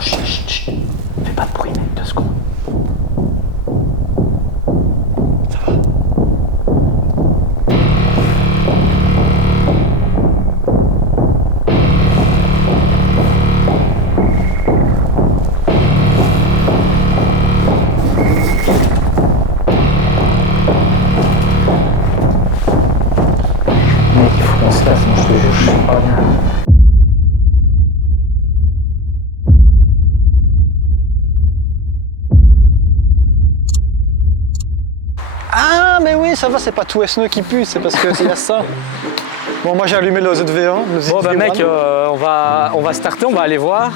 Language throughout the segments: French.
Attends, chut, chut, chut. Fais pas de bruit, mec, 2 secondes. Ça va. Mec, il faut qu'on se fasse, moi je te jure, je suis pas bien. Ah, mais oui, ça va, c'est pas tout SNE qui pue, c'est parce qu'il y a ça. Bon, moi j'ai allumé le ZV1. Bon bah mec, on va starter, on va aller voir.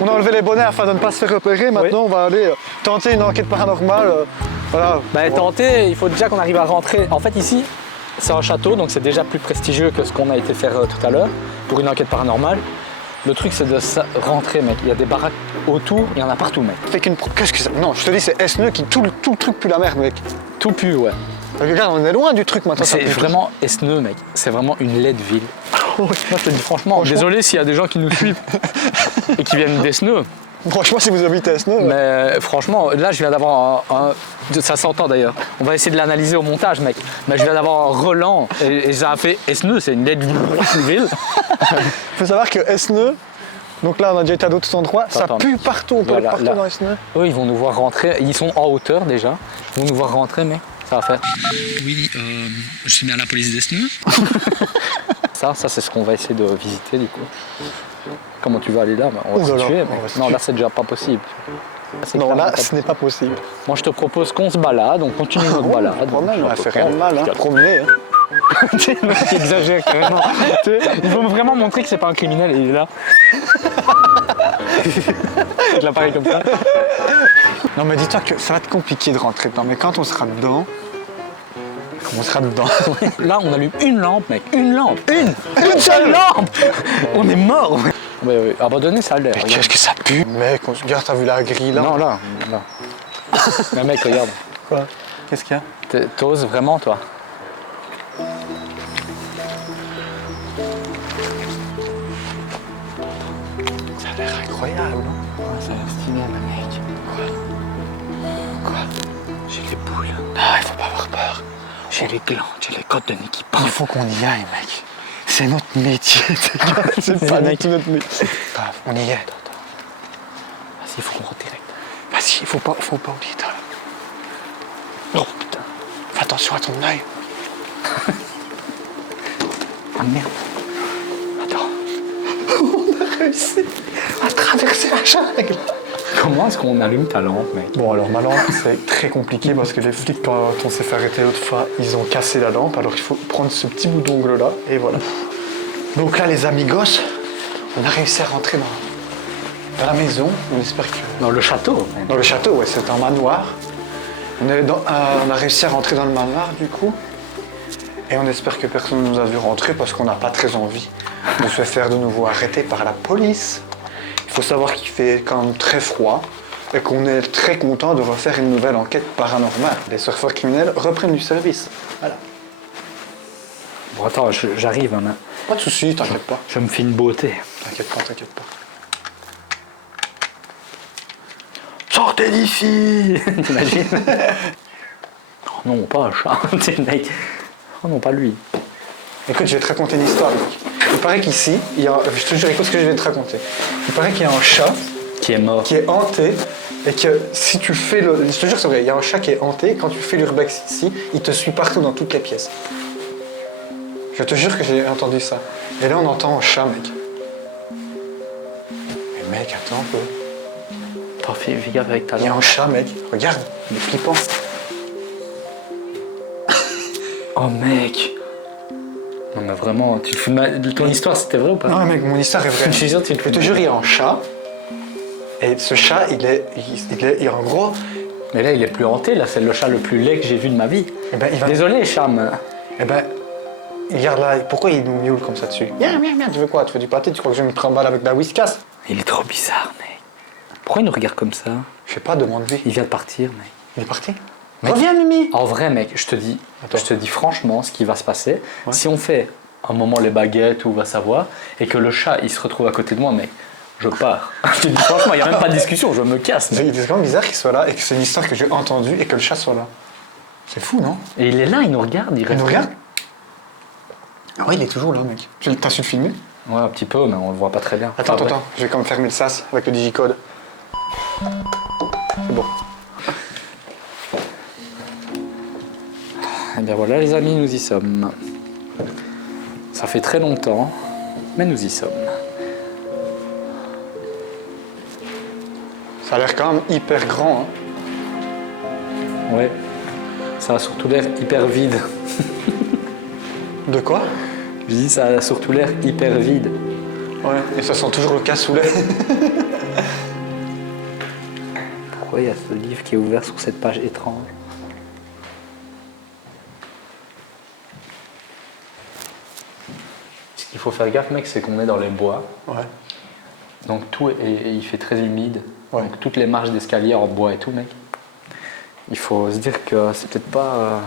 On a enlevé les bonnets afin de ne pas se faire repérer. Maintenant, on va aller tenter une enquête paranormale. Voilà. Bah tenter, il faut déjà qu'on arrive à rentrer. En fait ici, c'est un château, donc c'est déjà plus prestigieux que ce qu'on a été faire tout à l'heure pour une enquête paranormale. Le truc c'est de rentrer mec, il y a des baraques autour, il y en a partout mec. Fait qu'une... Qu'est-ce que c'est? Non, je te dis, c'est SNE qui... Tout le truc pue la merde, mec. Tout pue, ouais. Regarde, on est loin du truc maintenant. C'est vraiment Esneux mec, c'est vraiment une laide ville. Moi je te dis franchement, désolé s'il y a des gens qui nous suivent et qui viennent d'Esneux. Franchement, si vous habitez à SNE... Mais franchement, là je viens d'avoir ça s'entend d'ailleurs. On va essayer de l'analyser au montage mec. Mais je viens d'avoir un relan et j'ai fait Esneux, c'est une laide ville. Il faut savoir que SNE, donc là on a déjà été à d'autres endroits, ça pue partout, on peut aller partout dans SNE. Eux ils vont nous voir rentrer, ils sont en hauteur déjà. Ils vont nous voir rentrer mec, ça va faire. Oui, je suis bien à la police d'Esneux. Ça c'est ce qu'on va essayer de visiter du coup. Comment tu vas aller là? On va se tuer mec. Non là c'est déjà pas possible. Non là ce n'est pas possible. Moi je te propose qu'on se balade, on continue notre balade. On a fait rien de mal, hein. Promener. Hein. Le mec qui exagère carrément. Il veut vraiment montrer que c'est pas un criminel et il est là. Il apparaît comme ça. Non mais dis-toi que ça va être compliqué de rentrer dedans, mais quand on sera dedans... On sera dedans. Là on allume une lampe mec, une lampe, une seule lampe. On est mort. Mais abandonner ça a l'air. Mais qu'est-ce que ça pue? Mec, on se regarde, t'as vu la grille là? Non là. Mais mec regarde. Quoi? Qu'est-ce qu'il y a? T'oses vraiment toi? Ça a l'air incroyable, non? Ouais, ça a l'air stylé, mec. Quoi? J'ai les bouilles. Non, il faut pas avoir peur. J'ai les glandes, j'ai les côtes de nez qui Il pendent. faut qu'on y aille, mec. C'est notre métier, c'est pas du tout notre métier. Grave, on y est. Vas-y, il faut qu'on rentre direct. Vas-y, faut pas oublier toi. Oh putain. Fais attention à ton œil. Ah merde. Attends. On a réussi à traverser la jungle. Comment est-ce qu'on allume ta lampe, mec? Bon, alors ma lampe, c'est très compliqué parce que les flics, quand on s'est fait arrêter l'autre fois, ils ont cassé la lampe. Alors il faut prendre ce petit bout d'ongle là et voilà. Donc là, les amigos, on a réussi à rentrer dans la maison. On espère que... Dans le château. Dans le château, ouais, c'est un manoir. On a réussi à rentrer dans le manoir du coup. Et on espère que personne ne nous a vu rentrer parce qu'on n'a pas très envie de se faire de nouveau arrêter par la police. Il faut savoir qu'il fait quand même très froid et qu'on est très content de refaire une nouvelle enquête paranormale. Les surfeurs criminels reprennent du service. Voilà. Bon, attends, j'arrive, hein. Pas de soucis, t'inquiète pas. Je me fais une beauté. T'inquiète pas, t'inquiète pas. Sortez d'ici. T'imagines? Oh non, pas un chat. C'est le mec. Oh non, pas lui. Écoute, je vais te raconter une histoire, mec. Il paraît qu'ici, je te jure, écoute ce que je vais te raconter. Il paraît qu'il y a un chat Qui est mort. qui est hanté et que si tu fais le... Je te jure, c'est vrai, il y a un chat qui est hanté et quand tu fais l'urbex ici, il te suit partout dans toutes les pièces. Je te jure que j'ai entendu ça. Et là, on entend un chat, mec. Mais mec, attends un peu. Attends, fais gaffe avec ta Il y a lampe. un chat, mec. Regarde, il est flippant. Oh mec. Non mais vraiment, tu te fous de ton histoire, c'était vrai ou pas? Non, mec, mon histoire est vraie. Je suis sûr que tu te Je fous te de- jure, il y a un chat. Et ce chat, il est en gros... Mais là, il est plus hanté, là, c'est le chat le plus laid que j'ai vu de ma vie. Eh ben, il va... Désolé, Cham. Eh ben, regarde là, pourquoi il nous miaule comme ça dessus? Viens, tu veux quoi? Tu veux du pâté? Tu crois que je vais me trimballe avec de la whiskas? Il est trop bizarre, mec. Pourquoi il nous regarde comme ça? Je sais pas, demande-lui. Il vient de partir, mec. Il est parti? Mec. Reviens, Mimi! En vrai, mec, je te dis franchement ce qui va se passer. Ouais. Si on fait un moment les baguettes ou va savoir, et que le chat, il se retrouve à côté de moi, mec, Je pars. Je te dis franchement, il n'y a même pas de discussion, je me casse. C'est quand même bizarre qu'il soit là et que c'est une histoire que j'ai entendue et que le chat soit là. C'est fou, non? Et il est là, il nous regarde, il Il reste. nous regarde? Ah ouais, il est toujours là, mec. T'as su le filmer? Ouais, un petit peu, mais on le voit pas très bien. Attends, Enfin, attends, je vais quand même fermer le sas avec le digicode. C'est bon. Eh bien voilà les amis, nous y sommes. Ça fait très longtemps, mais nous y sommes. Ça a l'air quand même hyper grand, hein. Ouais. Ça a surtout l'air hyper vide. De quoi? Je dis ça a surtout l'air hyper vide. Ouais, et ça sent toujours le cassoulet. Pourquoi il y a ce livre qui est ouvert sur cette page étrange? Ce qu'il faut faire gaffe mec, c'est qu'on est dans les bois. Ouais. Donc tout il fait très humide. Ouais. Donc toutes les marches d'escalier en bois et tout mec. Il faut se dire que c'est peut-être pas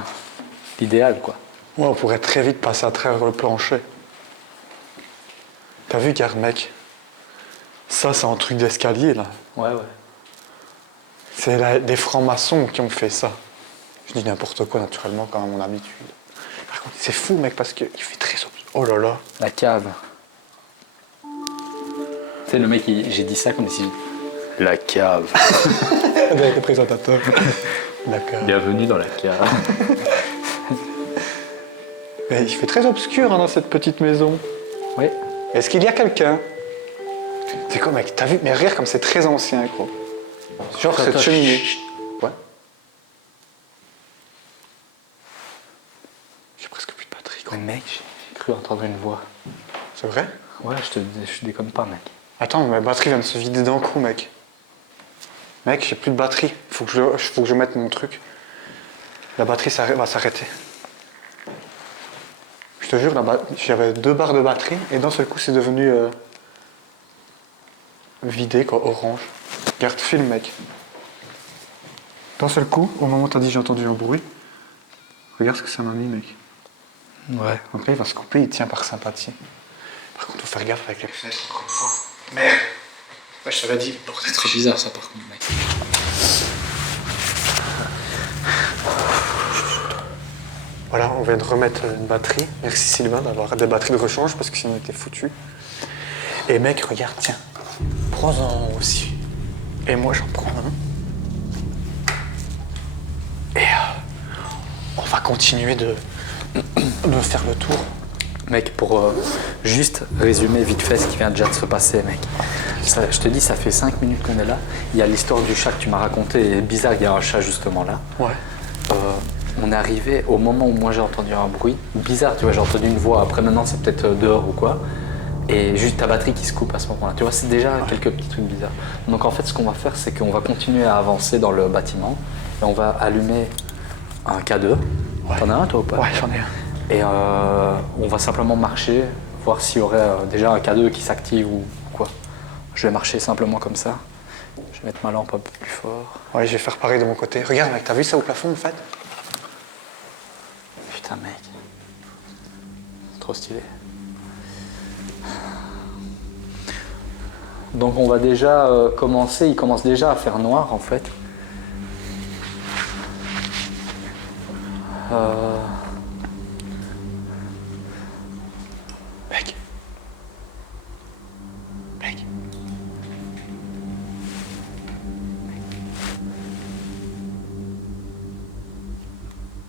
l'idéal quoi. Ouais, on pourrait très vite passer à travers le plancher. T'as vu, regarde, mec. Ça, c'est un truc d'escalier, là. Ouais. C'est des francs-maçons qui ont fait ça. Je dis n'importe quoi, naturellement, comme à mon habitude. Par contre, c'est fou, mec, parce qu'il fait très obscur. Oh là là. La cave. Tu sais le mec, j'ai dit ça comme si... La cave. Le présentateur. La cave. Bienvenue dans la cave. Mais il fait très obscur hein, dans cette petite maison. Oui. Est-ce qu'il y a quelqu'un? C'est quoi, mec? T'as vu? Mais regarde comme c'est très ancien, gros. Genre cette cheminée. Ouais. J'ai presque plus de batterie, quoi. Mais mec, j'ai cru entendre une voix. C'est vrai? Ouais, je déconne pas mec. Attends, ma batterie vient de se vider d'un coup, mec. Mec, j'ai plus de batterie. Faut que je mette mon truc. La batterie va s'arrêter. Je te jure, j'avais 2 barres de batterie et d'un seul coup, c'est devenu vidé, quoi, orange. Regarde, film, mec. D'un seul coup, au moment où t'as dit j'ai entendu un bruit, regarde ce que ça m'a mis, mec. Ouais. Donc là, il va se couper, il tient par sympathie. Par contre, faut faire gaffe avec les fenêtres, encore une fois. Merde! Ouais, je t'avais dit, bordel. C'est bizarre ça par contre mec. Voilà, on vient de remettre une batterie. Merci Sylvain d'avoir des batteries de rechange parce que sinon on était foutus. Et mec, regarde, tiens, prends-en aussi. Et moi j'en prends un. Et on va continuer de faire le tour. Mec, pour juste résumer vite fait ce qui vient déjà de se passer, mec. Ça, je te dis, ça fait 5 minutes qu'on est là. Il y a l'histoire du chat que tu m'as raconté. Et bizarre, il y a un chat justement là. Ouais. On est arrivé au moment où moi j'ai entendu un bruit. Bizarre, tu vois, j'ai entendu une voix. Après maintenant, c'est peut-être dehors ou quoi. Et juste ta batterie qui se coupe à ce moment-là. Tu vois, c'est déjà quelques petits trucs bizarres. Donc en fait, ce qu'on va faire, c'est qu'on va continuer à avancer dans le bâtiment. Et on va allumer un K2. Ouais. T'en as un toi ou pas? Ouais, j'en ai un. Et on va simplement marcher, voir s'il y aurait déjà un K2 qui s'active ou quoi. Je vais marcher simplement comme ça. Je vais mettre ma lampe un peu plus fort. Ouais, je vais faire pareil de mon côté. Regarde, mec, t'as vu ça au plafond en fait? Putain, mec. Trop stylé. Donc on va déjà commencer. Il commence déjà à faire noir en fait. Mec. Mec.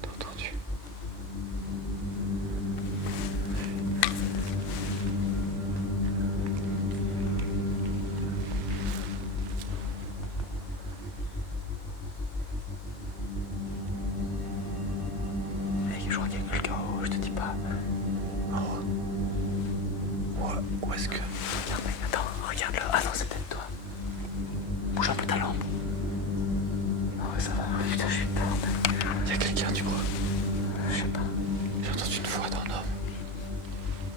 T'as entendu? Mec, je crois qu'il y a quelqu'un en haut, je te dis pas. En haut. Où est-ce que... Regarde, mec, attends, regarde-le. Ah non, c'est peut-être toi. Bouge un peu ta lampe. Ah ouais, ça va. Putain, j'ai eu peur, mec. Il y a quelqu'un, tu crois? Je sais pas. J'ai entendu une voix d'un homme.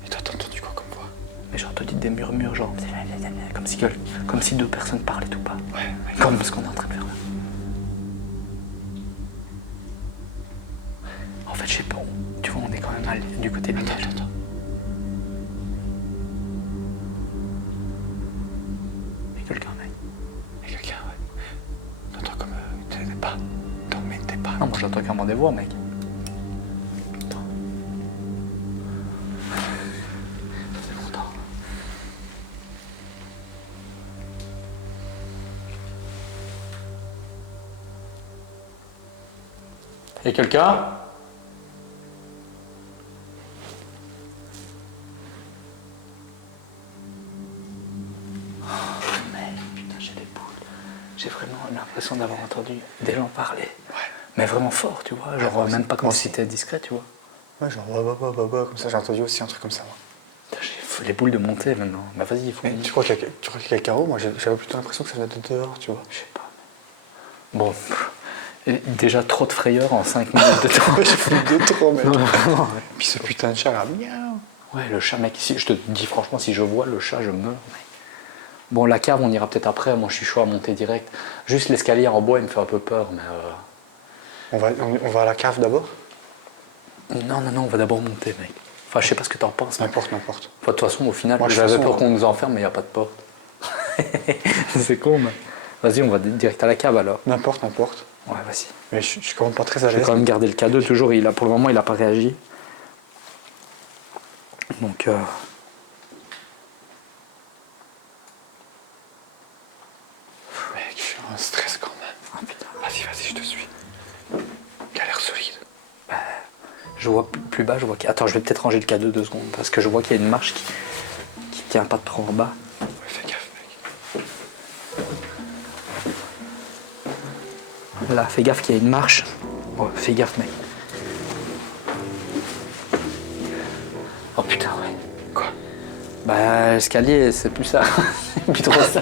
Et toi, t'as entendu quoi comme voix? Mais j'ai entendu des murmures, genre... Comme si 2 personnes parlaient tout pas. Ouais. Comme ce qu'on est en train de faire là. En fait, je sais pas. Tu vois, on est quand même du côté de l'île. Attends. j'entends carrément des voix, mec. Attends. Ça fait longtemps. Y'a quelqu'un? J'ai vraiment l'impression d'avoir entendu des gens parler. Ouais. Mais vraiment fort, tu vois. Genre, même pas comme si c'était discret, tu vois. Ouais, genre, comme ça, j'ai entendu aussi un truc comme ça. Moi. J'ai les boules de monter maintenant. Bah vas-y, il faut. Tu crois qu'il y a quelqu'un haut? Moi, j'avais plutôt l'impression que ça venait de dehors, tu vois. Je sais pas. Bon. Déjà trop de frayeur en 5 minutes de temps. J'ai fait 2-3 mètres. Non, vraiment. Ouais. Puis ce putain de chat là, miaou. Ouais, le chat, mec, ici, je te dis franchement, si je vois le chat, je meurs, mec. Bon, la cave, on ira peut-être après. Moi, je suis chaud à monter direct. Juste l'escalier en bois, il me fait un peu peur, mais. On va à la cave d'abord? Non, on va d'abord monter, mec. Enfin, je sais pas ce que t'en penses. N'importe. Enfin, de toute façon, au final, moi, j'avais peur qu'on nous enferme, mais il n'y a pas de porte. C'est con, mec. Vas-y, on va direct à la cave alors. N'importe. Ouais, vas-y. Mais je suis quand même pas très à l'aise. Je vais quand même garder le cadeau. Toujours, pour le moment, il n'a pas réagi. Donc. Mec, je suis en stress quand même. Ah putain. Vas-y, je te suis. Il a l'air solide. Bah, je vois plus bas, je vois qu'il... Attends, je vais peut-être ranger le cadeau 2 secondes, parce que je vois qu'il y a une marche qui tient pas trop en bas. Ouais, fais gaffe, mec. Là, fais gaffe qu'il y a une marche. Oh, fais gaffe, mec. Oh putain, ouais. Quoi? Bah, l'escalier, c'est plus ça. C'est plus trop ça.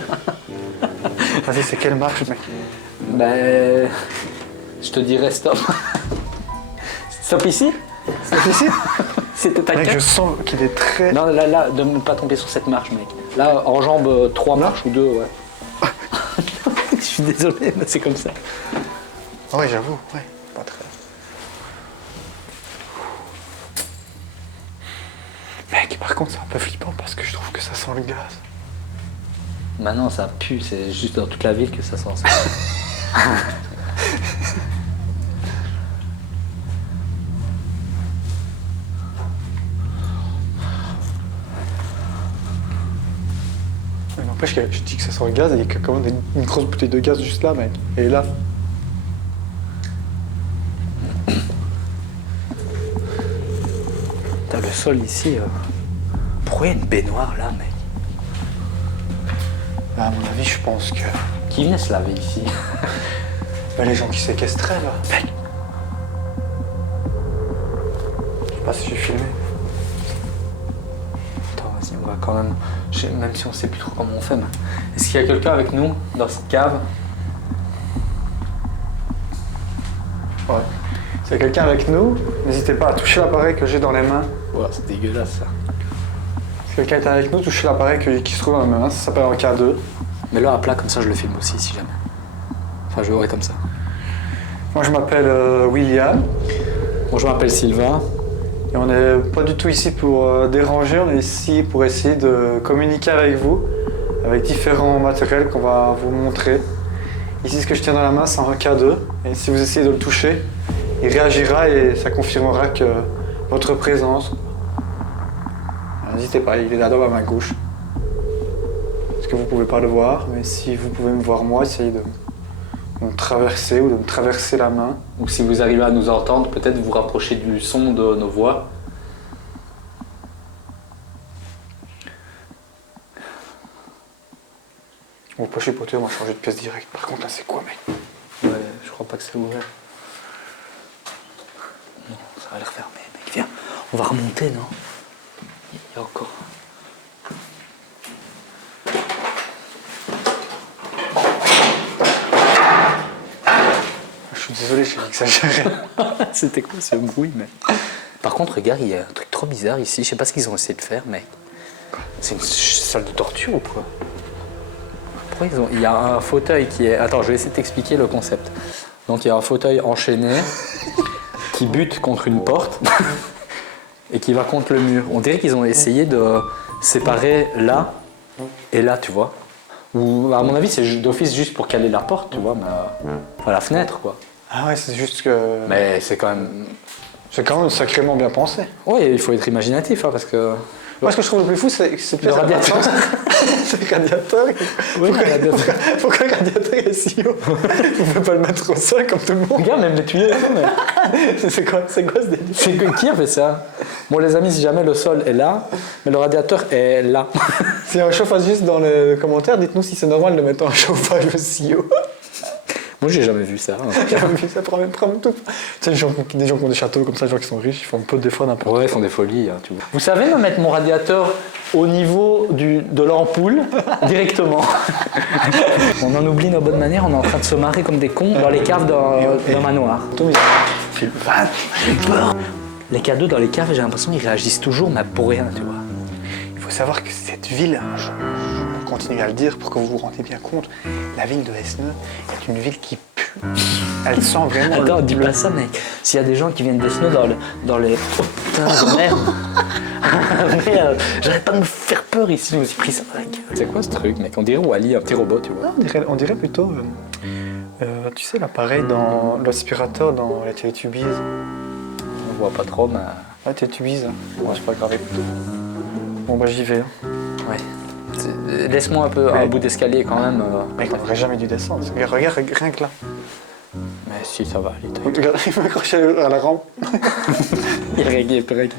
Vas-y, c'est quelle marche, mec? Bah, je te dirais stop. Stop ici? Stop ici? C'était ta Mec, quête. je sens qu'il est très... Non, là, de ne pas tomber sur cette marche, mec. Là, enjambe 3 marches ou 2, ouais. Je suis désolé, mais c'est comme ça. Ah ouais, j'avoue, ouais. Pas très... Mec, par contre, c'est un peu flippant parce que je trouve que ça sent le gaz. Maintenant, ça pue, c'est juste dans toute la ville que ça sent ça. Mais n'empêche que je dis que ça sent le gaz et il y a quand même une grosse bouteille de gaz juste là, mec. Et là... T'as le sol ici. Pourquoi il y a une baignoire là, mec? Bah, à mon avis, je pense que... Qui venait se laver ici? Bah, les gens qui séquestraient, là. Mec. Je sais pas si j'ai filmé. Attends, vas-y, on va quand même... Même si on sait plus trop comment on fait, mais... Est-ce qu'il y a quelqu'un avec nous dans cette cave? Ouais. S'il y a quelqu'un avec nous, n'hésitez pas à toucher l'appareil que j'ai dans les mains. Ouais, c'est dégueulasse ça. Si quelqu'un est avec nous, touchez l'appareil qui se trouve dans les mains. Ça s'appelle un K2. Mais là, à plat, comme ça, je le filme aussi, si jamais. Enfin, je l'aurai comme ça. Moi, je m'appelle William. Moi, je m'appelle Sylvain. Et on n'est pas du tout ici pour déranger, on est ici pour essayer de communiquer avec vous, avec différents matériels qu'on va vous montrer. Ici, ce que je tiens dans la main, c'est un K2. Et si vous essayez de le toucher, il réagira et ça confirmera que votre présence. N'hésitez pas, il est là dans ma main gauche. Parce que vous ne pouvez pas le voir, mais si vous pouvez me voir moi, essayez de me traverser ou de me traverser la main. Ou si vous arrivez à nous entendre, peut-être vous rapprocher du son de nos voix. Bon, pas chipoter, on va changer de pièce directe. Par contre, là, c'est quoi, mec? Ouais, je crois pas que c'est ouvert. Non, ça va l'air fermé, mec. Viens, on va remonter, non? Il y a encore... Je suis désolé, j'ai exagéré. C'était quoi ce bruit, mec? Par contre, regarde, il y a un truc trop bizarre ici. Je sais pas ce qu'ils ont essayé de faire, mec. C'est une salle de torture ou quoi? Pourquoi ils ont... Il y a un fauteuil qui est... Attends, je vais essayer de t'expliquer le concept. Donc il y a un fauteuil enchaîné qui bute contre une porte et qui va contre le mur. On dirait qu'ils ont essayé de séparer là et là, tu vois. Ou à mon avis, c'est d'office juste pour caler la porte, tu vois, mais... Enfin, la fenêtre, quoi. Ah ouais, c'est juste que... Mais c'est quand même... C'est quand même sacrément bien pensé. Oui, il faut être imaginatif, hein, parce que... Moi, ce que je trouve le plus fou, c'est Le radiateur. C'est le radiateur. Oui, le radiateur. Pourquoi le radiateur est si haut? Vous ne pouvez pas le mettre au sol comme tout le monde. Regarde, même les tuyaux et tout, mais... C'est quoi ce délire? C'est que qui a fait ça? Bon, les amis, si jamais le sol est là, mais le radiateur est là. S'il y a un chauffage juste dans les commentaires, dites-nous si c'est normal de mettre un chauffage aussi haut. Moi, j'ai jamais vu ça. J'ai vu ça prend même tout. Tu sais, des gens qui ont des châteaux comme ça, des gens qui sont riches, ils font un peu des fois n'importe quoi. Ouais, ils font des folies, hein, tu vois. Vous savez me mettre mon radiateur au niveau de l'ampoule, directement. On en oublie nos bonnes manières, on est en train de se marrer comme des cons dans les caves d'un manoir. J'ai peur. Les cadeaux dans les caves, j'ai l'impression qu'ils réagissent toujours, mais pour rien, tu vois. Il faut savoir que cette ville, je continue à le dire pour que vous vous rendiez bien compte, la ville de Esneux est une ville qui pue. Elle sent vraiment... Attends, dis pas ça, mec. S'il y a des gens qui viennent d'Esneux dans les... Oh putain de merde. Merde, j'arrête pas de me faire peur ici, je me suis pris ça dans la gueule. C'est quoi ce truc, mec? On dirait Wally, un petit robot, tu vois. On dirait plutôt, tu sais, l'appareil dans l'aspirateur dans les Teletubbies. On voit pas trop, mais... Ouais, Teletubbies. Moi, je crois qu'arrive plutôt. Bon, bah j'y vais. Ouais. Laisse-moi un peu un bout d'escalier quand même. Mec, on n'aurait jamais dû descendre. Regarde, rien que là. Mais si, ça va aller. Regarde, il m'a accroché à la rampe. Il réglait, il peut régler.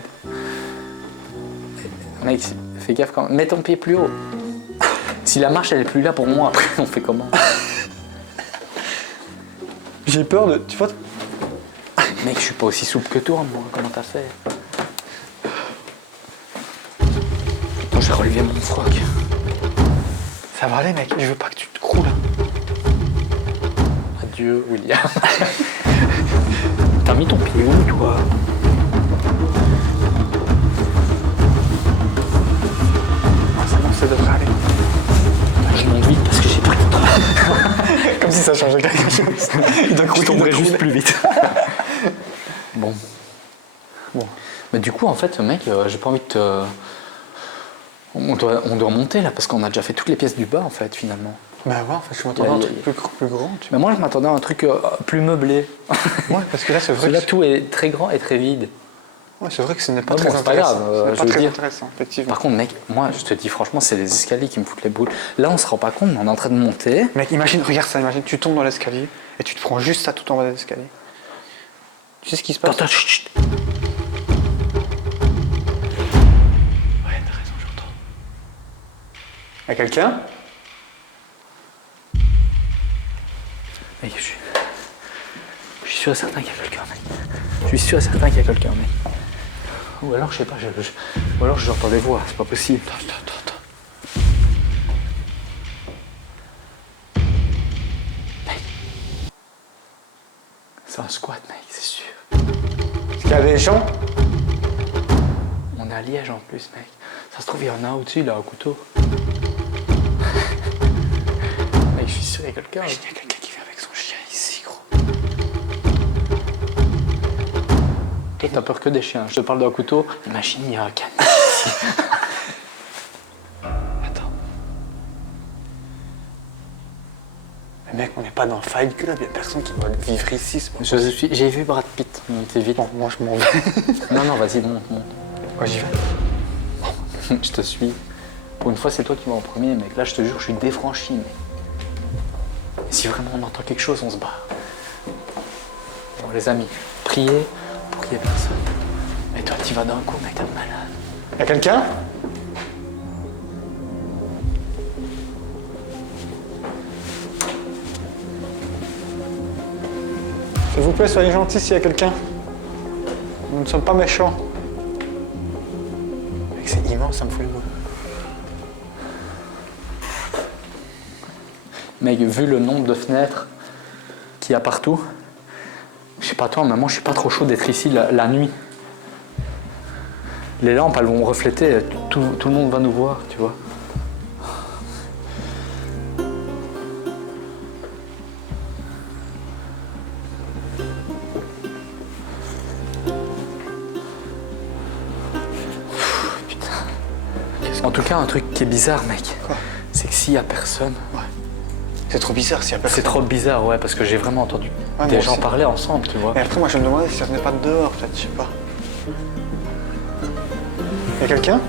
Mec, fais gaffe quand même. Mets ton pied plus haut. Si la marche elle est plus là pour moi, après on fait comment? J'ai peur de... Tu vois... Mec, je suis pas aussi souple que toi, moi. Comment t'as fait? Attends, je vais relever mon froc. Ça va aller, mec. Je veux pas que tu te croules. Adieu, William. T'as mis ton pied où, toi? C'est bon, ça devrait aller. Je monte vite parce que j'ai pris le train. Comme si ça changeait quelque chose. Je tomberais juste plus vite. Bon. Mais du coup, en fait, mec, j'ai pas envie de te... On doit monter là parce qu'on a déjà fait toutes les pièces du bas en fait finalement. Bah ouais, en fait je m'attendais à un truc plus grand. Mais moi je m'attendais à un truc plus meublé. Ouais, parce que là c'est vrai que là tout est très grand et très vide. Ouais, c'est vrai que ce n'est pas Ouais, très bon, intéressant. grave, c'est pas très intéressant, effectivement. Par contre mec, moi je te dis franchement c'est les escaliers qui me foutent les boules. Là on se rend pas compte mais on est en train de monter. Mec, imagine, regarde ça, imagine, tu tombes dans l'escalier et tu te prends juste ça tout en bas de l'escalier. Tu sais ce qui se passe? Attends, chut. Y'a quelqu'un? Mec, je suis sûr et certain qu'il y a quelqu'un, mec. Je suis sûr et certain qu'il y a quelqu'un, mec. Ou alors, je sais pas, ou alors j'entends des voix, c'est pas possible. Attends. Mec. C'est un squat, mec, c'est sûr. Est-ce qu'il y a des gens? On est à Liège en plus, mec. Ça se trouve, il y en a un au-dessus, là, au couteau. Mec, je suis sûr qu'il y a quelqu'un. Il y a quelqu'un qui vient avec son chien ici, gros. Toi, t'as peur que des chiens. Je te parle d'un couteau. Imagine, il y a un canard ici. Attends. Mais mec, on n'est pas dans Fight Club, il n'y a personne qui doit vivre ici. J'ai vu Brad Pitt monter vite. Bon, moi je m'en vais. Non, vas-y, monte. Ouais, j'y vais. Je te suis. Pour une fois, c'est toi qui vas en premier, mec. Là, je te jure, je suis défranchi, mec. Et si vraiment on entend quelque chose, on se barre. Bon, les amis, priez pour qu'il n'y ait personne. Et toi, tu vas d'un coup, mec, t'es malade. Y'a quelqu'un? S'il vous plaît, soyez gentils s'il y a quelqu'un. Nous ne sommes pas méchants. Mec, c'est immense, ça me fout le bout. Mec, vu le nombre de fenêtres qu'il y a partout, je sais pas toi, mais moi je suis pas trop chaud d'être ici la nuit. Les lampes, elles vont refléter, tout le monde va nous voir, tu vois. Putain. En tout cas, un truc qui est bizarre, mec, c'est que s'il y a personne, C'est trop bizarre s'il y a personne. C'est trop bizarre, ouais, parce que j'ai vraiment entendu Ouais, des moi gens aussi. parler ensemble, tu vois. Et après, moi, je me demandais si ça venait pas de dehors, peut-être, je sais pas. Y a quelqu'un?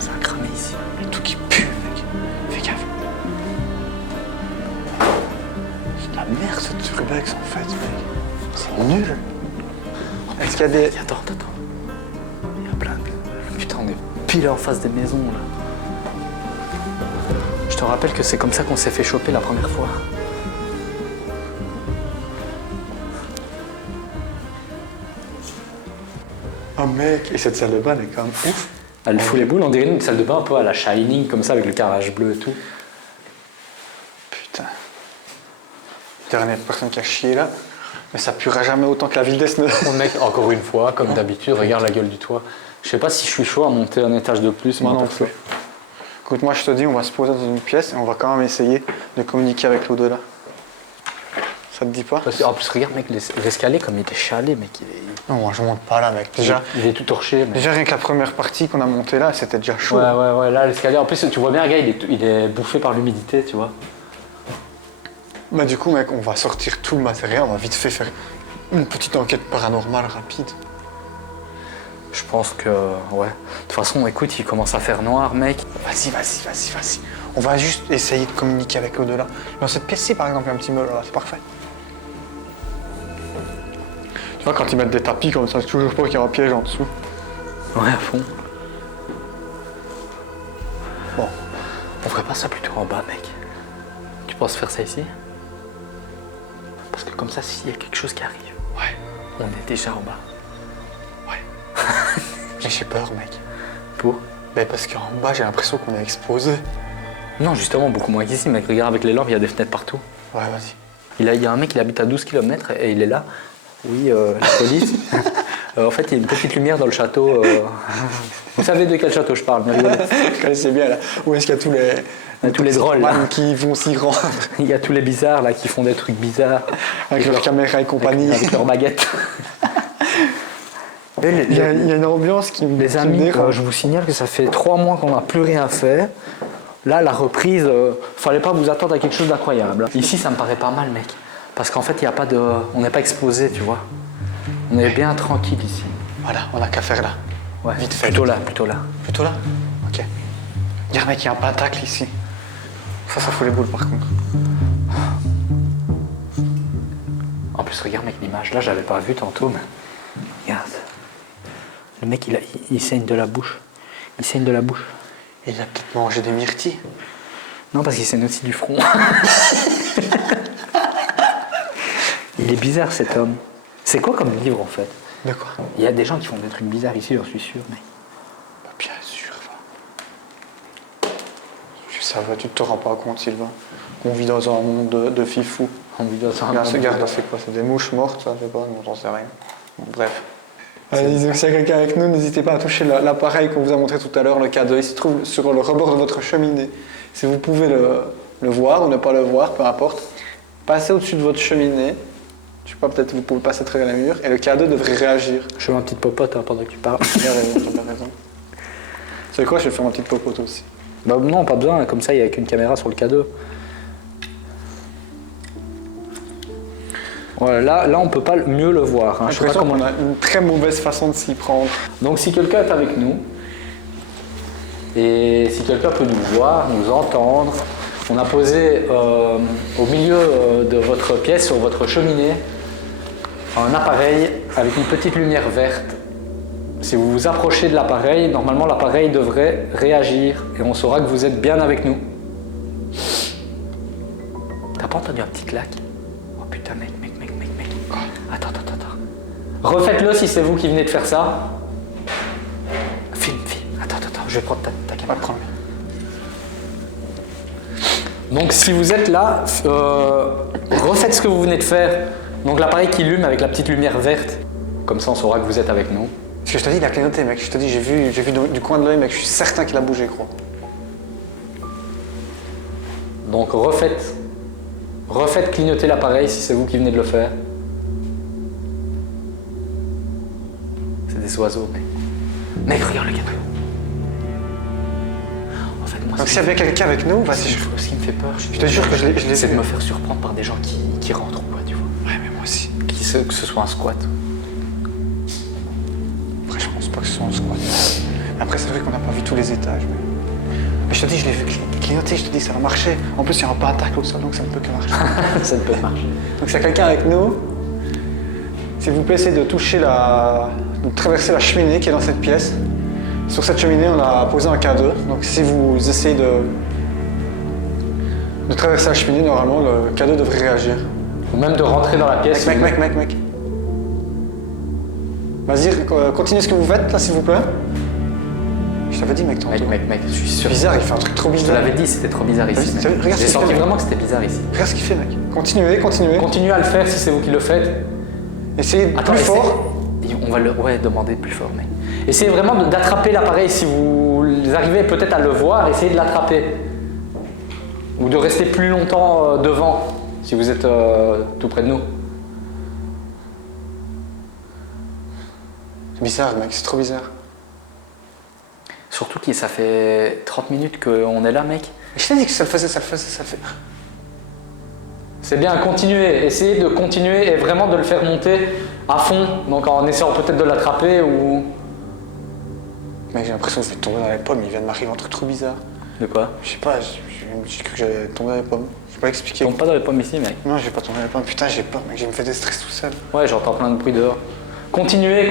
Ça a cramé ici. Mais tout qui pue, mec. Fais gaffe. C'est de la merde, cette Urbex, en fait, mec. C'est nul. Est-ce qu'il y a des... Attends. Il y a plein de... Putain, on est pile en face des maisons, là. Je te rappelle que c'est comme ça qu'on s'est fait choper la première fois. Oh, mec, et cette salle de bain, elle est quand même ouf. Elle fout les boules, on dirait une salle de bain un peu à la Shining, comme ça, avec le carrelage bleu et tout. Putain. Dernière personne qui a chié là. Mais ça puera jamais autant que la ville d'Esneux. Mon mec, encore une fois, comme d'habitude, regarde la gueule du toit. Je sais pas si je suis chaud à monter un étage de plus. Moi non perso. plus. Écoute, moi je te dis, on va se poser dans une pièce et on va quand même essayer de communiquer avec l'au-delà. Ça te dit pas? En plus, regarde, mec, l'escalier, comme il était chalé, mec. Non, moi je monte pas là, mec. Déjà, il est tout torché, mec. déjà rien que la première partie qu'on a montée là, c'était déjà chaud. Ouais, là, l'escalier, en plus, tu vois bien, gars, il est bouffé par l'humidité, tu vois. Bah du coup, mec, on va sortir tout le matériel, on va vite fait faire une petite enquête paranormale rapide. Je pense que, ouais. De toute façon, écoute, il commence à faire noir, mec. Vas-y. On va juste essayer de communiquer avec l'au-delà. Dans cette pièce-ci, par exemple, il y a un petit meuble là, c'est parfait. Tu vois, quand ils mettent des tapis comme ça, c'est toujours pas qu'il y a un piège en dessous. Ouais, à fond. Bon, On ferait pas ça plutôt en bas, mec. Tu penses faire ça ici? Parce que comme ça, s'il y a quelque chose qui arrive, ouais. on est déjà en bas. Mais j'ai peur, mec. Pour? Ben parce qu'en bas, j'ai l'impression qu'on est exposé. Non, justement, beaucoup moins qu'ici, mec. Regarde, avec les lampes, il y a des fenêtres partout. Ouais, vas-y. Il y a un mec, il habite à 12 km et il est là. Oui, la police. En fait, il y a une petite lumière dans le château. Vous savez de quel château je parle, mais rigolez. Je connaissais bien là. Où est-ce qu'il y a tous les... Il y a tous les drôles, là. qui vont s'y rendre Il y a tous les bizarres, là, qui font des trucs bizarres. avec leur caméra et compagnie. Avec leurs baguettes. Il y a une ambiance qui me Les amis, dérange. je vous signale que ça fait 3 mois qu'on n'a plus rien fait. Là, la reprise, fallait pas vous attendre à quelque chose d'incroyable. Ici, ça me paraît pas mal, mec. Parce qu'en fait, il y a pas de... on n'est pas exposé, tu vois. On est bien tranquille ici. Voilà, on a qu'à faire là. Ouais, Vite fait. plutôt là. Plutôt là? Ok. Regarde, mec, il y a un pentacle ici. Ça fout les boules par contre. En plus, regarde, mec, l'image. Là, j'avais pas vu tantôt, mais... Regarde. Le mec, il saigne de la bouche. Il saigne de la bouche. Il a peut-être mangé des myrtilles. Non, parce qu'il saigne aussi du front. Il est bizarre, cet homme. C'est quoi comme livre, en fait? De quoi? Il y a des gens qui font des trucs bizarres ici, j'en suis sûr, mec. Bah, bien sûr. Ça va, tu te rends pas compte, Sylvain, qu'on vit dans un monde de fifou. On vit dans un Regarde, ce monde- gars, là, c'est quoi? C'est des mouches mortes, ça? Je sais pas, non, j'en sais rien. Bon, bref. Allez, donc s'il y a quelqu'un avec nous, n'hésitez pas à toucher l'appareil qu'on vous a montré tout à l'heure, le K2. Il se trouve sur le rebord de votre cheminée. Si vous pouvez le voir ou ne pas le voir, peu importe, passez au-dessus de votre cheminée. Je sais pas, peut-être vous pouvez passer à travers les murs et le K2 devrait réagir. Je fais ma petite popote hein, pendant que tu parles. Tu as raison, tu as raison. C'est quoi, je vais faire ma petite popote aussi. Bah non, pas besoin, comme ça, il n'y a qu'une caméra sur le K2. Voilà, là on peut pas mieux le voir. Hein. Je J'ai sais pas l'impression comment... qu'on a une très mauvaise façon de s'y prendre. Donc si quelqu'un est avec nous, et si quelqu'un peut nous voir, nous entendre, on a posé au milieu de votre pièce, sur votre cheminée, un appareil avec une petite lumière verte. Si vous vous approchez de l'appareil, normalement l'appareil devrait réagir et on saura que vous êtes bien avec nous. T'as pas entendu un petit clac? Oh putain, mec. Quoi? Attends. Refaites-le si c'est vous qui venez de faire ça. Filme. Attends, je vais prendre ta caméra. Ouais, prends-le. Donc si vous êtes là, refaites ce que vous venez de faire. Donc l'appareil qui allume avec la petite lumière verte. Comme ça on saura que vous êtes avec nous. Parce que je te dis, il a clignoté, mec. Je te dis, j'ai vu du coin de l'œil, mec. Je suis certain qu'il a bougé, gros. Donc refaites clignoter l'appareil si c'est vous qui venez de le faire. C'est des oiseaux, mec. Mec, regarde le cadeau. En fait, moi, Donc s'il y avait quelqu'un avec nous, vas-y, ce qui me fait peur, je te jure que je l'ai c'est de vu. me faire surprendre par des gens qui rentrent ou quoi, tu vois. Ouais, mais moi aussi. Que ce soit un squat. Après, je pense pas que ce soit un squat. Après, c'est vrai qu'on n'a pas vu tous les étages. Mais je te dis, je l'ai vu clignoter, je te dis, ça va marcher. En plus, il y a un pentacle au sol, donc ça ne peut que marcher. Ça ne peut marcher. Donc s'il y a quelqu'un avec nous, s'il vous plaît, essayez de de traverser la cheminée qui est dans cette pièce. Sur cette cheminée, on a posé un cadeau. Donc si vous essayez de traverser la cheminée, normalement, le cadeau devrait réagir. Ou même de rentrer dans la pièce. Mec. Vas-y, continuez ce que vous faites, là, s'il vous plaît. Je t'avais dit, mec, tantôt. Mec, je suis sûr. C'est bizarre, il fait un truc trop Je te bizarre. l'avais dit, c'était trop bizarre ici. Regarde J'ai ce qu'il senti fait, mec. vraiment que c'était bizarre ici. Regarde ce qu'il fait, mec. Continuez. Continuez à le faire si c'est vous qui le faites. Essayez plus fort. On va demander plus fort, mec. Essayez vraiment d'attraper l'appareil si vous arrivez peut-être à le voir, essayez de l'attraper. Ou de rester plus longtemps devant, si vous êtes tout près de nous. C'est bizarre, mec, c'est trop bizarre. Surtout que ça fait 30 minutes qu'on est là, mec. Je t'ai dit que ça le faisait. C'est bien, continuez, essayez de continuer et vraiment de le faire monter à fond, donc en essayant peut-être de l'attraper ou... Mec, j'ai l'impression que je vais tomber dans les pommes, il vient de m'arriver un truc trop bizarre. De quoi? Je sais pas, j'ai cru que j'allais tomber dans les pommes. Je peux pas expliquer. Tombe pas dans les pommes ici, mec. Non, je vais pas tomber dans les pommes. Putain, j'ai peur, mec, j'ai me fait des stress tout seul. Ouais, j'entends plein de bruit dehors. Continuez.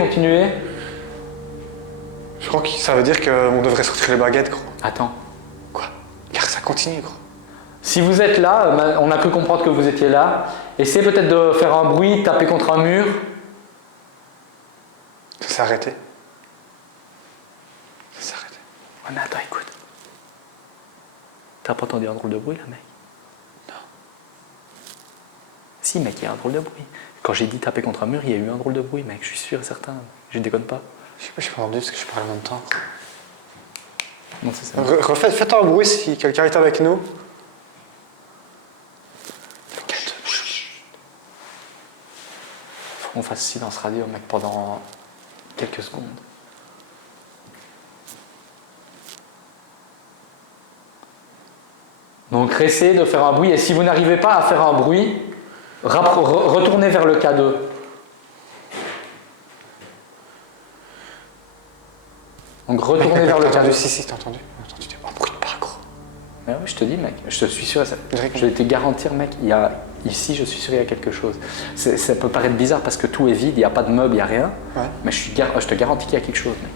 Je crois que ça veut dire qu'on devrait sortir les baguettes, gros. Attends. Quoi? Car ça continue, gros. Si vous êtes là, on a cru comprendre que vous étiez là, essayez peut-être de faire un bruit, taper contre un mur. Ça s'est arrêté. Ça s'est arrêté. Ouais, mais attends, écoute. T'as pas entendu un drôle de bruit là, mec? Non. Si, mec, il y a un drôle de bruit. Quand j'ai dit taper contre un mur, il y a eu un drôle de bruit, mec, je suis sûr et certain. Je déconne pas. Je sais pas, je suis pas entendu parce que je parle en même temps. Non, c'est ça. Faites un bruit si quelqu'un est avec nous. Faut qu'on fasse silence radio, mec, pendant quelques secondes. Donc, essayez de faire un bruit, et si vous n'arrivez pas à faire un bruit, retournez vers le K2. Donc, retournez vers le T'as entendu? K2. Si, t'as entendu. Entendu, un bruit de pas, gros. Ah oui, je te dis, mec, je te suis sûr, Direct. je vais te garantir, mec, ici, je suis sûr qu'il y a quelque chose. Ça peut paraître bizarre parce que tout est vide, il n'y a pas de meubles, il n'y a rien, Ouais. mais je te garantis qu'il y a quelque chose, mec.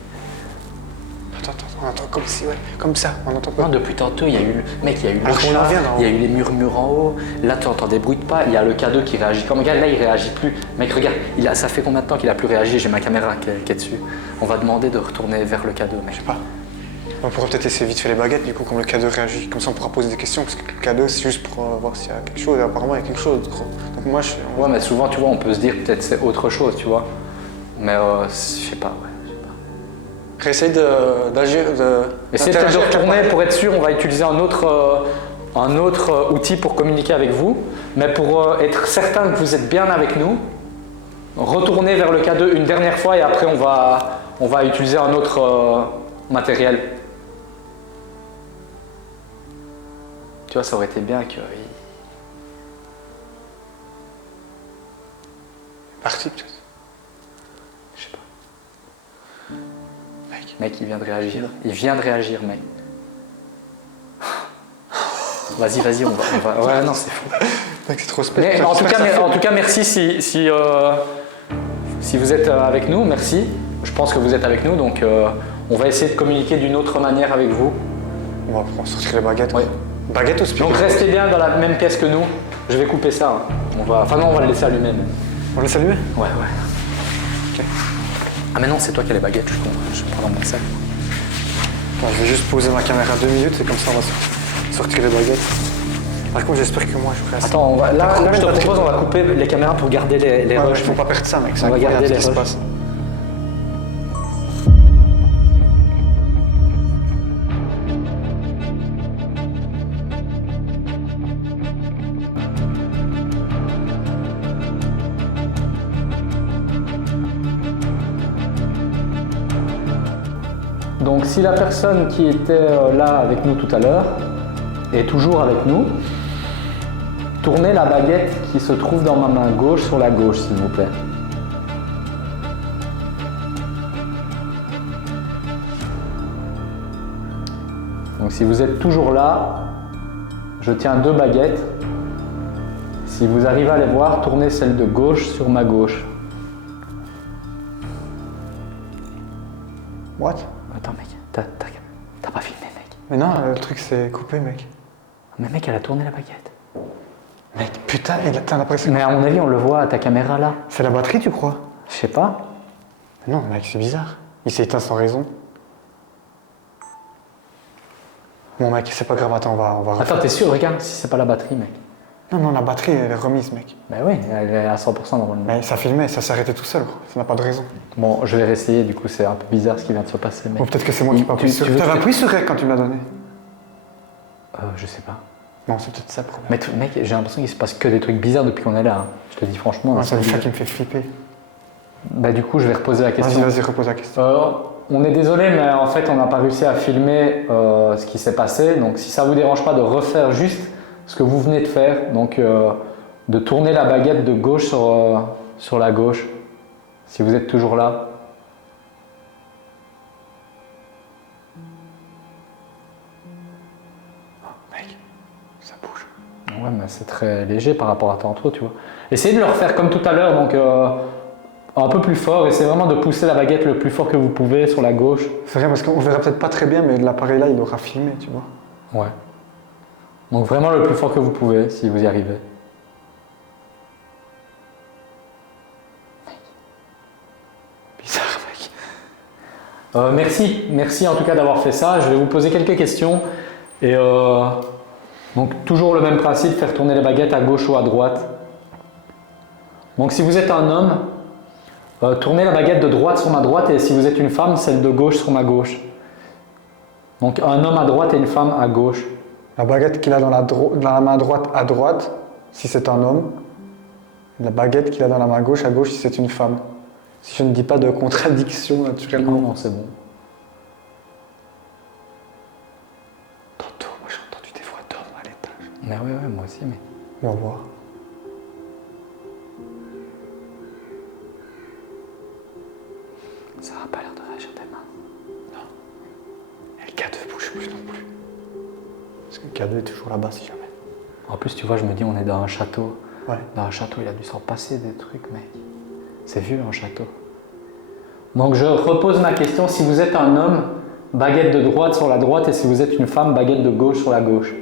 Attends, on entend comme si, ouais. Comme ça, on entend pas. Non, depuis tantôt, il y a eu, mec, il y a eu le Alors qu'on en chat, vient d'en haut. il y a eu les murmures en haut, là tu entends des bruits de pas, il y a le K2 qui réagit comme, regarde, là il réagit plus. Mec, regarde, ça fait combien de temps qu'il a plus réagi, j'ai ma caméra qui est dessus. On va demander de retourner vers le K2, mec. Je sais pas. On pourrait peut-être essayer vite fait les baguettes, du coup, comme le cadeau réagit. Comme ça, on pourra poser des questions, parce que le cadeau, c'est juste pour voir s'il y a quelque chose. Et apparemment, il y a quelque chose, gros. Donc moi, Ouais, mais souvent, tu vois, on peut se dire peut-être c'est autre chose, tu vois. Mais je sais pas, ouais. Réessaye d'agir, Essayez peut-être de retourner pour être sûr, on va utiliser un autre outil pour communiquer avec vous. Mais pour être certain que vous êtes bien avec nous, retournez vers le K2 une dernière fois et après on va utiliser un autre matériel. Tu vois, ça aurait été bien que... Parti, peut-être. Je sais pas. Mec, il vient de réagir. Il vient de réagir, mec. Vas-y, on va... Ouais, non, c'est fou. Mec, c'est trop Mais spécial. en tout cas, merci si vous êtes avec nous, merci. Je pense que vous êtes avec nous, donc on va essayer de communiquer d'une autre manière avec vous. On va sortir les baguettes. Oui. Baguettes ou speaker? Donc restez bien dans la même pièce que nous. Je vais couper ça. Hein. On va le laisser allumer. Mais... On laisse allumer? Ouais. Ok. Ah mais non, c'est toi qui as les baguettes, je prends dans mon sac. Bon, je vais juste poser ma caméra 2 minutes et comme ça on va sortir les baguettes. Par contre, j'espère que moi je reste. Attends, là je te propose, on va couper les caméras pour garder les Ouais, rushs. faut pas perdre ça, mec. C'est On va incroyable garder ce qui les se rushs. passe. Donc si la personne qui était là avec nous tout à l'heure est toujours avec nous, tournez la baguette qui se trouve dans ma main gauche sur la gauche, s'il vous plaît. Donc si vous êtes toujours là, je tiens 2 baguettes. Si vous arrivez à les voir, tournez celle de gauche sur ma gauche. What? Attends mec, t'as pas filmé mec. Mais non, le truc c'est coupé, mec. Mais mec, elle a tourné la baguette. Mec, putain, t'as l'impression. Mais à mon avis, on le voit à ta caméra là. C'est la batterie, tu crois? Je sais pas. Non, mec, c'est bizarre. Il s'est éteint sans raison. Bon, mec, c'est pas grave, attends, on va Attends, t'es sûr? Regarde si c'est pas la batterie, mec. Non, la batterie, elle est remise, mec. Ben oui, elle est à 100% normalement. Mais ça filmait, ça s'est arrêté tout seul, gros. Ça n'a pas de raison. Bon, je vais réessayer, du coup, c'est un peu bizarre ce qui vient de se passer. Mais... Ou peut-être que c'est moi qui n'ai pas appuyé sur. tu veux T'avais que- appuyé sur REC quand tu me l'as donné? Je sais pas. Non, c'est peut-être ça le problème. Mais mec, j'ai l'impression qu'il se passe que des trucs bizarres depuis qu'on est là. Hein. Je te dis franchement. Ouais, hein, c'est ça qui me fait flipper. Bah du coup, je vais reposer la question. Vas-y, repose la question. On est désolé, mais en fait, on n'a pas réussi à filmer ce qui s'est passé. Donc, si ça vous dérange pas de refaire juste ce que vous venez de faire, donc de tourner la baguette de gauche sur la gauche, si vous êtes toujours là. Mec, ça bouge. Ouais, mais c'est très léger par rapport à tantôt, tu vois. Essayez de le refaire comme tout à l'heure, donc un peu plus fort. Essayez vraiment de pousser la baguette le plus fort que vous pouvez sur la gauche. C'est rien parce qu'on verra peut-être pas très bien, mais l'appareil là, il aura filmé, tu vois. Ouais. Donc vraiment le plus fort que vous pouvez, si vous y arrivez. Bizarre, mec. Merci en tout cas d'avoir fait ça. Je vais vous poser quelques questions. Et donc toujours le même principe, faire tourner les baguettes à gauche ou à droite. Donc si vous êtes un homme, tournez la baguette de droite sur ma droite, et si vous êtes une femme, celle de gauche sur ma gauche. Donc un homme à droite et une femme à gauche. La baguette qu'il a dans la main droite à droite, si c'est un homme. La baguette qu'il a dans la main gauche à gauche, si c'est une femme. Si je ne dis pas de contradiction naturellement. Non, c'est bon. Tantôt, moi j'ai entendu des voix d'hommes à l'étage. Mais ouais, moi aussi, mais... On va voir. Ça n'a pas l'air de réagir tes mains. Et le K2 ne bouge plus non plus. Parce que le K2 est toujours là-bas si jamais. En plus, tu vois, je me dis, on est dans un château. Ouais. Dans un château, il a dû s'en passer des trucs, mec. C'est vieux, un château. Donc, je repose ma question. Si vous êtes un homme, baguette de droite sur la droite, et si vous êtes une femme, baguette de gauche sur la gauche.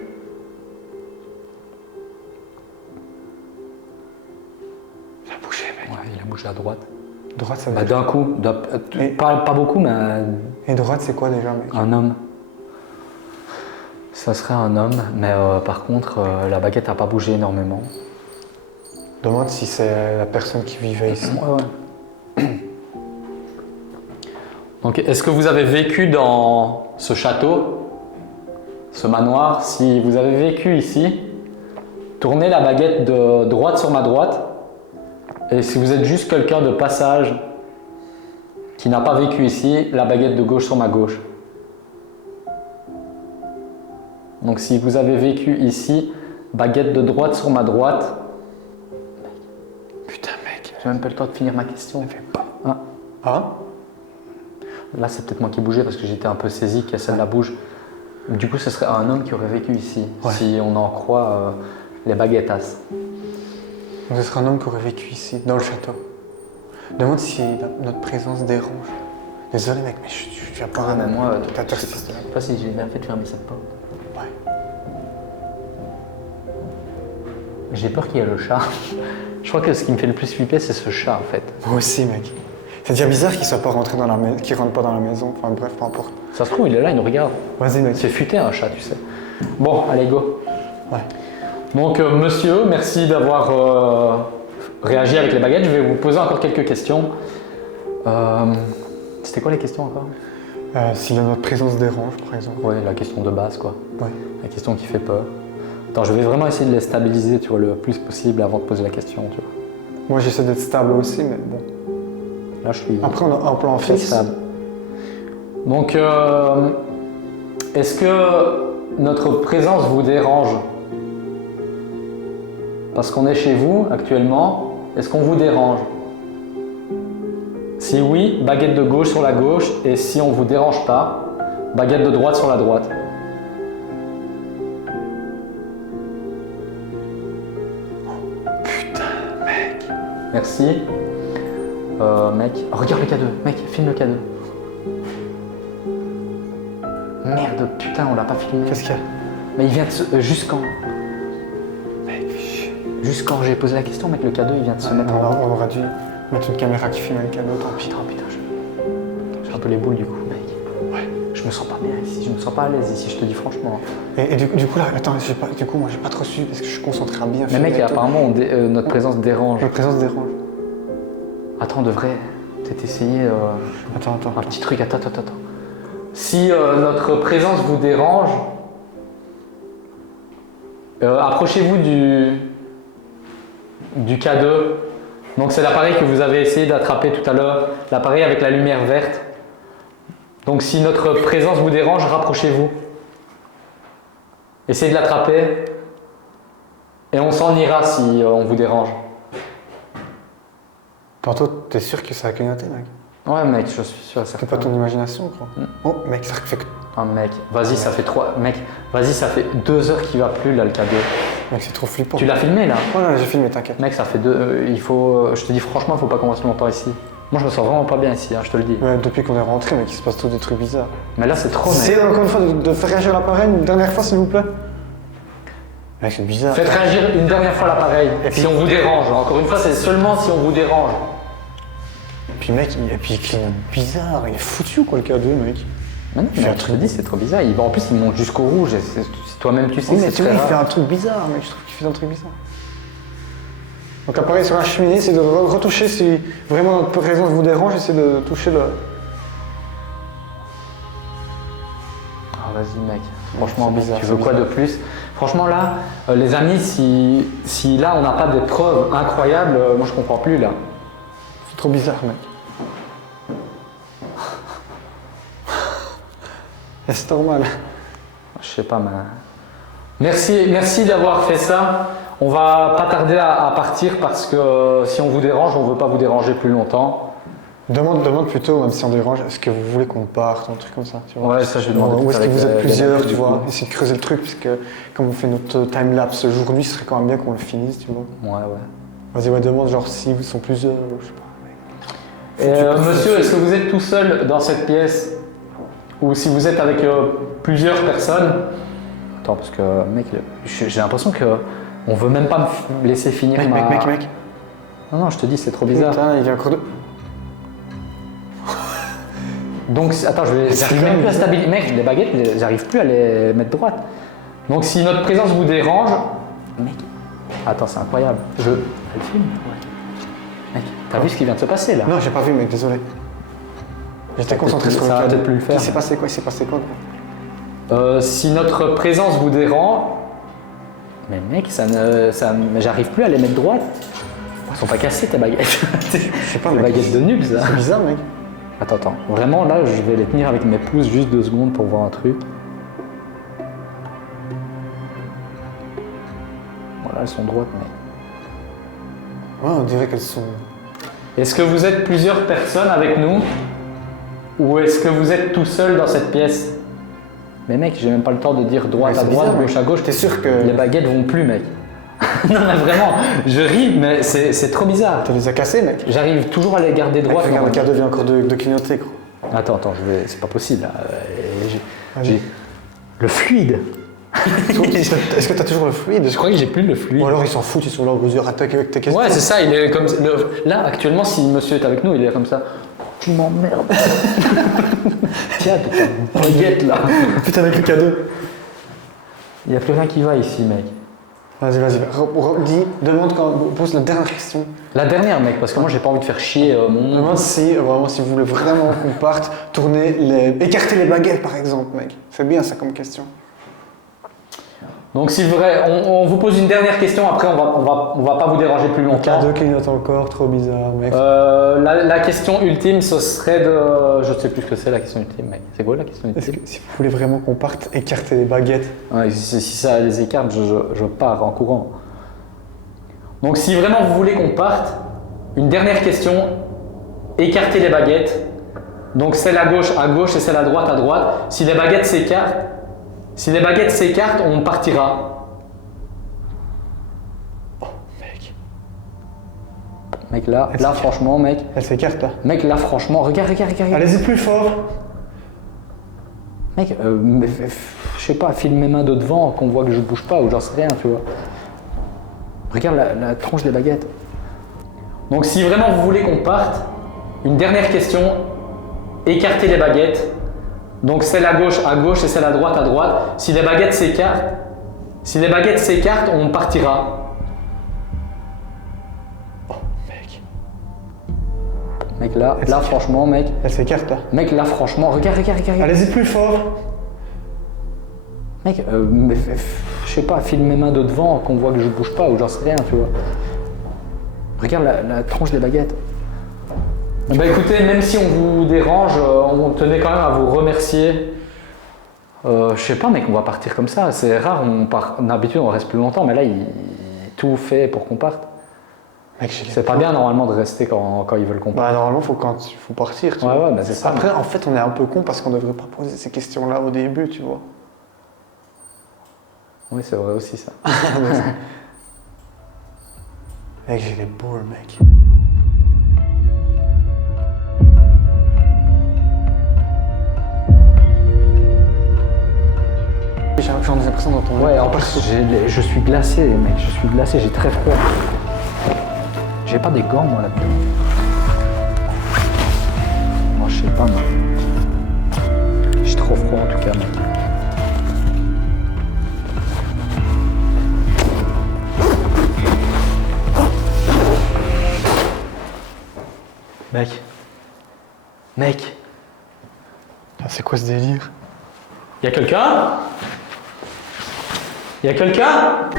Ça a bougé, mec. Ouais, il a bougé à droite. Droite, ça veut Bah, dire... d'un coup, Et- pas beaucoup, mais Et droite, c'est quoi déjà, mec? un homme. Ça serait un homme, mais par contre, la baguette n'a pas bougé énormément. Demande si c'est la personne qui vivait ici. Ouais. Donc, est-ce que vous avez vécu dans ce château, ce manoir? Si vous avez vécu ici, tournez la baguette de droite sur ma droite. Et si vous êtes juste quelqu'un de passage qui n'a pas vécu ici, la baguette de gauche sur ma gauche. Donc, si vous avez vécu ici, baguette de droite sur ma droite. Putain, mec. J'ai même pas le temps de finir ma question. Ah. Ah? Là, c'est peut-être moi qui bougeais parce que j'étais un peu saisi que celle-là bouge. Du coup, ce serait un homme qui aurait vécu ici, Ouais. si on en croit les baguettas. Donc ce serait un homme qui aurait vécu ici, dans le château. Demande si notre présence dérange. Désolé, mec, mais je viens pas... Mais moi, T'as je sais pas si j'ai bien fait de fermer cette porte. Ouais. J'ai peur qu'il y ait le chat. Je crois que ce qui me fait le plus flipper, c'est ce chat, en fait. Moi aussi, mec. C'est déjà bizarre qu'il soit pas rentré dans la maison, qu'il rentre pas dans la maison. Enfin bref, peu importe. Ça se trouve, il est là, il nous regarde. Vas-y, mec. C'est futé, un chat, tu sais. Bon, allez, go. Ouais. Donc, monsieur, merci d'avoir réagi avec les baguettes. Je vais vous poser encore quelques questions. C'était quoi les questions encore? Si notre présence dérange, par exemple. Ouais, la question de base, quoi. Ouais. La question qui fait peur. Attends, je vais vraiment essayer de les stabiliser, tu vois, le plus possible avant de poser la question, tu vois. Moi, j'essaie d'être stable aussi, mais bon. Là, je suis Après, en plan très fixe, stable. Donc, est-ce que notre présence vous dérange? Parce qu'on est chez vous actuellement, est-ce qu'on vous dérange? Si oui, baguette de gauche sur la gauche, et si on ne vous dérange pas, baguette de droite sur la droite. Putain, mec. Merci. Mec, oh, regarde le cadeau, mec, filme le cadeau. Merde, putain, on l'a pas filmé. Qu'est-ce qu'il y a? Mais il vient de se... juste quand? Mec, Juste quand j'ai posé la question, mec, le cadeau, il vient de se mettre en... on aurait dû mettre une caméra qui filme le cadeau, tant pis. Oh putain, j'ai un peu les boules du coup, mec. Ouais. Je me sens pas bien ici, je me sens pas à l'aise ici, je te dis franchement. Et du coup là, attends, du coup moi j'ai pas trop su parce que je suis concentré à bien Mais mec, filmer et tout. apparemment, notre présence dérange. Notre présence dérange. Attends, on devrait peut-être essayer Attends. un petit truc. Attends. Si notre présence vous dérange, approchez-vous du cadeau. Donc c'est l'appareil que vous avez essayé d'attraper tout à l'heure, l'appareil avec la lumière verte. Donc si notre présence vous dérange, rapprochez-vous. Essayez de l'attraper et on s'en ira si on vous dérange. Tantôt, t'es sûr que ça a clignoté, mec? Ouais mec, je suis sûr. C'est pas ton imagination, quoi. Oh, mec, ça fait que... Ah mec, vas-y, ça fait 3... Mec, vas-y, ça fait 2 heures qu'il va plus là le cadeau. Mec, c'est trop flippant. Tu l'as filmé là? Ouais, j'ai filmé, t'inquiète. Mec, ça fait 2... il faut... je te dis franchement, il faut pas qu'on reste longtemps ici. Moi, je me sens vraiment pas bien ici, hein, je te le dis. Ouais, depuis qu'on est rentré, mec, il se passe tous des trucs bizarres. Mais là, c'est trop, mec. C'est encore une fois de faire réagir l'appareil une dernière fois, s'il vous plaît. Mec, c'est bizarre. Faites réagir une dernière fois l'appareil. Si on vous dérange, encore une fois, c'est seulement si on vous dérange. Et puis, mec, il clignote bizarre. Il est foutu, quoi, le cadeau, mec. Mais non, mec, je te dis, c'est trop bizarre. En plus, il monte jusqu'au rouge. Et toi-même, tu sais Oui, que mais c'est tu vois, très il fait rare. un truc bizarre, mec. Je trouve qu'il fait un truc bizarre. Donc, l'appareil sur la cheminée, c'est de retoucher si vraiment notre présence vous dérange, et c'est de toucher le. Ah, vas-y, mec. Franchement, C'est bizarre, tu veux c'est quoi de plus? Franchement, là, les amis, si là, on n'a pas des preuves incroyables, moi, je comprends plus, là. C'est trop bizarre, mec. Et c'est normal. Je sais pas, mais... Merci d'avoir fait ça. On va pas tarder à partir parce que si on vous dérange, on veut pas vous déranger plus longtemps. Demande plutôt, même si on dérange, est-ce que vous voulez qu'on parte, un truc comme ça, tu vois. Ouais, ça, je vais demander. Ou est-ce que vous êtes plusieurs, tu vois, Ouais, essayer de creuser le truc, parce que comme on fait notre time-lapse aujourd'hui, ce serait quand même bien qu'on le finisse, tu vois. ouais. Vas-y, ouais, demande genre s'ils sont plusieurs, ou je sais pas. Monsieur, est-ce que vous êtes tout seul dans cette pièce? Ou si vous êtes avec plusieurs personnes? Attends, parce que, mec, j'ai l'impression que on veut même pas me laisser finir Mec. Non, je te dis, c'est trop bizarre. Putain, il y a encore deux. Donc, attends, j'arrive même plus à stabiliser. Mec, les baguettes, j'arrive plus à les mettre droites. Donc, si notre présence vous dérange. Mec, attends, c'est incroyable. Elle filme? Ouais. Mec, t'as vu ce qui vient de se passer là? Non, j'ai pas vu, mec, désolé. J'étais concentré sur le ça va cadeau. peut-être plus le faire. Il s'est passé quoi? Si notre présence vous dérange. Mais mec, mais j'arrive plus à les mettre droites. Elles sont pas cassées tes baguettes. Je sais pas, Les mec. baguettes de nuls, ça. C'est bizarre, mec. Attends. Vraiment, là, je vais les tenir avec mes pouces juste 2 secondes pour voir un truc. Voilà, elles sont droites, mais... Ouais, on dirait qu'elles sont. Est-ce que vous êtes plusieurs personnes avec nous? Ou est-ce que vous êtes tout seul dans cette pièce? Mais mec, j'ai même pas le temps de dire droite Ouais, à c'est droite, bizarre, gauche à gauche. T'es sûr que. Les baguettes vont plus, mec. Non, mais vraiment, je ris, mais c'est trop bizarre. Tu les as cassés, mec. J'arrive toujours à les garder Mec, droites. regarde, le quand cadeau vient encore de clignoter, gros. même. Attends, c'est pas possible. Là. Vas-y. J'ai le fluide. Est-ce que t'as toujours le fluide? Je crois que j'ai plus le fluide. Ou alors ils s'en foutent, ils sont là au bout de attaquer avec tes questions. Ouais, c'est ça, il est comme là actuellement si monsieur est avec nous, il est comme ça. Tu m'emmerdes. Tiens, putain, baguette là. Putain, avec le cadeau. Il n'y a plus rien qui va ici, mec. Vas-y, demande pose la dernière question. La dernière, mec, parce que moi j'ai pas envie de faire chier mon. Demande si vous voulez vraiment qu'on parte, écarter les baguettes par exemple, mec. C'est bien ça comme question. Donc si vrai, on vous pose une dernière question, après on va pas vous déranger plus Un longtemps. cadeau qui note encore, trop bizarre, mec. La question ultime, ce serait de... Je sais plus ce que c'est la question ultime, mec. C'est quoi la question Est-ce ultime? que si vous voulez vraiment qu'on parte, écartez les baguettes. Ouais, si ça les écarte, je pars en courant. Donc si vraiment vous voulez qu'on parte, une dernière question, écartez les baguettes. Donc celle à gauche et celle à droite. Si les baguettes s'écartent, on partira. Mec. Mec là franchement, mec. Elle s'écarte là. Mec là franchement, regarde. Allez-y plus fort. Mec, je sais pas, file mes mains de devant, qu'on voit que je bouge pas ou j'en sais rien, tu vois. Regarde la tronche des baguettes. Donc si vraiment vous voulez qu'on parte, une dernière question, écartez les baguettes. Donc celle à gauche et celle à droite. Si les baguettes s'écartent, on partira. Mec. Mec là franchement, mec. Elle s'écarte là. Mec là franchement, regarde. Allez-y plus fort. Mec, je sais pas, file mes mains de devant, qu'on voit que je bouge pas ou j'en sais rien, tu vois. Regarde la tronche des baguettes. Bah écoutez, même si on vous dérange, on tenait quand même à vous remercier. Je sais pas, mec, on va partir comme ça. C'est rare, d'habitude on reste plus longtemps, mais là il tout fait pour qu'on parte. Mec, C'est pas bien normalement de rester quand ils veulent qu'on parte. Bah normalement faut partir, tu vois. Ouais, bah c'est ça. Après en fait on est un peu con parce qu'on devrait pas poser ces questions-là au début, tu vois. Oui, c'est vrai aussi ça. Mec, j'ai les boules, mec. J'ai l'impression d'entendre. Ouais, en plus je suis glacé, mec, j'ai très froid. J'ai pas des gants moi là-dedans. Moi je sais pas moi. J'ai trop froid en tout cas, mec. Mec, C'est quoi ce délire? y'a quelqu'un? Y'a quelqu'un?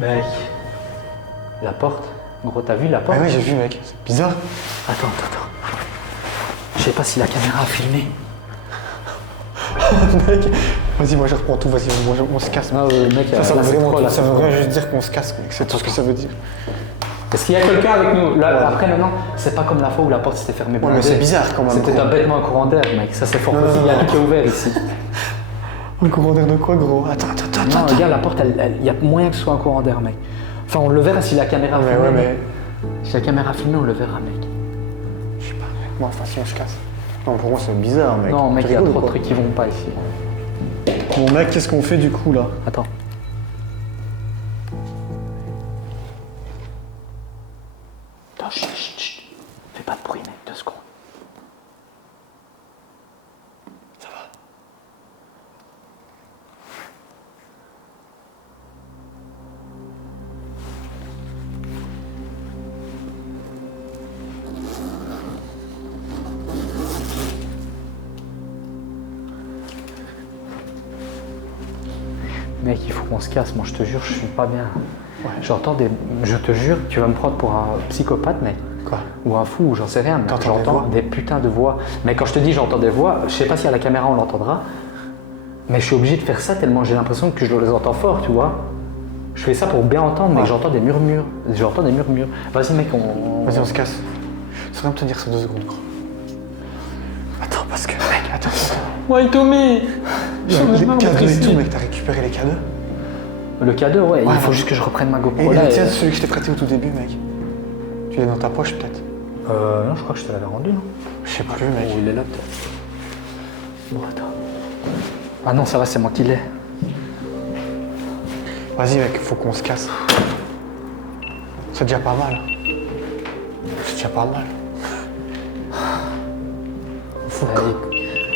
Mec, la porte. Gros, t'as vu la porte? Ah ouais, j'ai vu, mec. C'est bizarre. Attends. Je sais pas si la caméra a filmé. Mec, vas-y, moi je reprends tout, vas-y, on se casse. Ah mec, Ça veut là, c'est vraiment trop, là, ça c'est veut trop. rien juste dire qu'on se casse, mec. C'est tout ce que ça veut dire. Est-ce qu'il y a quelqu'un avec nous? Là, Ouais. après maintenant, c'est pas comme la fois où la porte s'était fermée. Ouais, mais blindée. c'est bizarre quand même. C'était un bêtement un courant d'air, mec. Ça c'est fort possible. Il y a un qui est ouvert ici. Un courant d'air de quoi, gros? Attends. Non, regarde la porte, il y a moyen que ce soit un courant d'air, mec. Enfin, on le verra si la caméra Mais filme. ouais, mais. Si la caméra filme, on le verra, mec. Je sais pas, mec. Moi, de toute façon, on se casse. Non, pour moi, c'est bizarre, mec. Non, mec, Tu il y a rigoles trop ou de quoi? trucs qui vont pas ici. Bon, mec, qu'est-ce qu'on fait du coup là? Attends. Attends, chut. Fais pas de bruit, mec, 2 secondes. Ça va. Mec, il faut qu'on se casse, moi je te jure, je suis pas bien. Ouais. J'entends des. Je te jure, tu vas me prendre pour un psychopathe, mec. Quoi? Ou un fou, ou j'en sais rien. Mais T'entends des j'entends voix des putains de voix. Mais quand je te dis j'entends des voix, je sais pas si à la caméra on l'entendra. Mais je suis obligé de faire ça tellement j'ai l'impression que je les entends fort, tu vois. Je fais ça pour bien entendre, mais Ouais. j'entends des murmures. Vas-y, mec, Vas-y, on se casse. Ça va me tenir ça 2 secondes, gros. Attends, parce que, mec, attends. Ouais, Tommy. Les cadeaux et tout, mec, t'as récupéré les cadeaux? Le cadeau, ouais, il Ouais, faut ouais. juste que je reprenne ma Et GoPro là. tiens, celui que je t'ai prêté au tout début, mec. Tu l'as dans ta poche, peut-être? Non, je crois que je te l'avais rendu, non? Je sais plus, mec. Oh, il est là, peut-être. Bon, attends. Ah non, ça va, c'est moi qui l'ai. Vas-y, mec, faut qu'on se casse. C'est déjà pas mal. C'est déjà pas mal.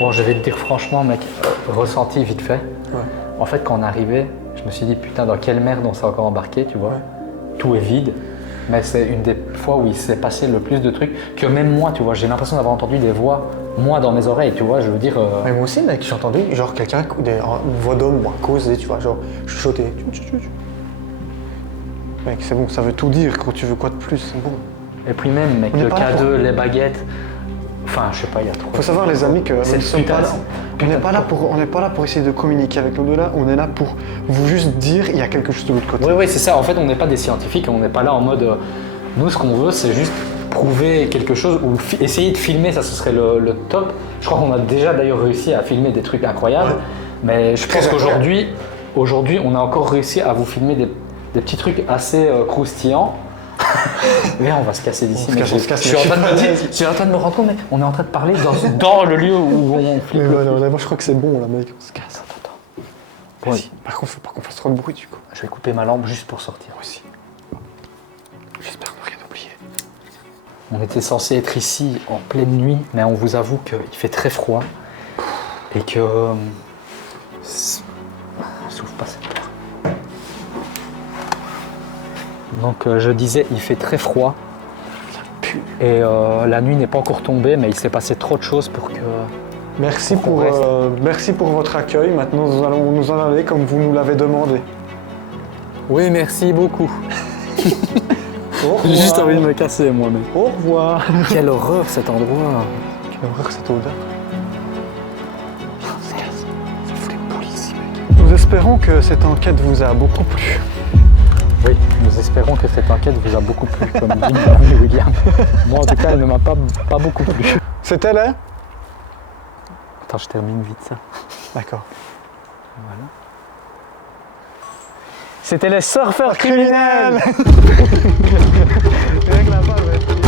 Bon, je vais te dire franchement, mec, ressenti vite fait. Ouais. En fait, quand on arrivait, je me suis dit, putain, dans quelle merde on s'est encore embarqué, tu vois. Ouais. Tout est vide. mais c'est une des fois où il s'est passé le plus de trucs que même moi, tu vois, j'ai l'impression d'avoir entendu des voix, moi, dans mes oreilles, tu vois, je veux dire... Mais moi aussi, mec, j'ai entendu genre quelqu'un, une voix d'homme, moi, causer, tu vois, genre chuchoter. Mec, c'est bon, ça veut tout dire, quand tu veux quoi de plus, c'est bon. Et puis même, mec, On n'est le pas là K2, pour- les baguettes, enfin, je sais pas, il y a trop... Faut savoir, les amis, que C'est nous ne sommes putain, pas là. c'est- On n'est pas là pour essayer de communiquer avec l'au-delà, on est là pour vous juste dire il y a quelque chose de l'autre côté. Oui, c'est ça. En fait, on n'est pas des scientifiques, on n'est pas là en mode. Nous, ce qu'on veut, c'est juste prouver quelque chose ou essayer de filmer, ça ce serait le top. Je crois qu'on a déjà d'ailleurs réussi à filmer des trucs incroyables, Ouais. mais je pense Très qu'aujourd'hui, on a encore réussi à vous filmer des petits trucs assez croustillants. Mais on va se casser d'ici. On se mec. casse, on se casse, Je suis en train de me dire, vas-y. je suis en train de me rendre compte, mais on est en train de parler dans le lieu où on Mais filme. voilà, moi je crois que c'est bon là, mec, on se casse. Attends. Vas-y. Par contre, faut pas qu'on fasse trop de bruit du coup. Je vais couper ma lampe juste pour sortir. Moi aussi. J'espère ne rien oublier. On était censé être ici en pleine nuit, mais on vous avoue qu'il fait très froid et que... S'ouvre pas cette porte. Donc je disais, il fait très froid et la nuit n'est pas encore tombée, mais il s'est passé trop de choses pour que... Merci Pour qu'on reste. merci pour votre accueil. Maintenant, nous allons nous en aller comme vous nous l'avez demandé. Oui, merci beaucoup. Au revoir. J'ai juste envie de me casser moi-même. Au revoir. Quelle horreur cet endroit. Quelle horreur cette odeur. On se casse. Ça fout les boules ici, mec. Nous espérons que cette enquête vous a beaucoup plu. Oui, nous espérons que cette enquête vous a beaucoup plu, comme dit mon ami William. Moi en tout cas, elle ne m'a pas beaucoup plu. C'était là? Attends, je termine vite ça. D'accord. Voilà. C'était les surfeurs Criminel. criminels. Avec la balle, ouais.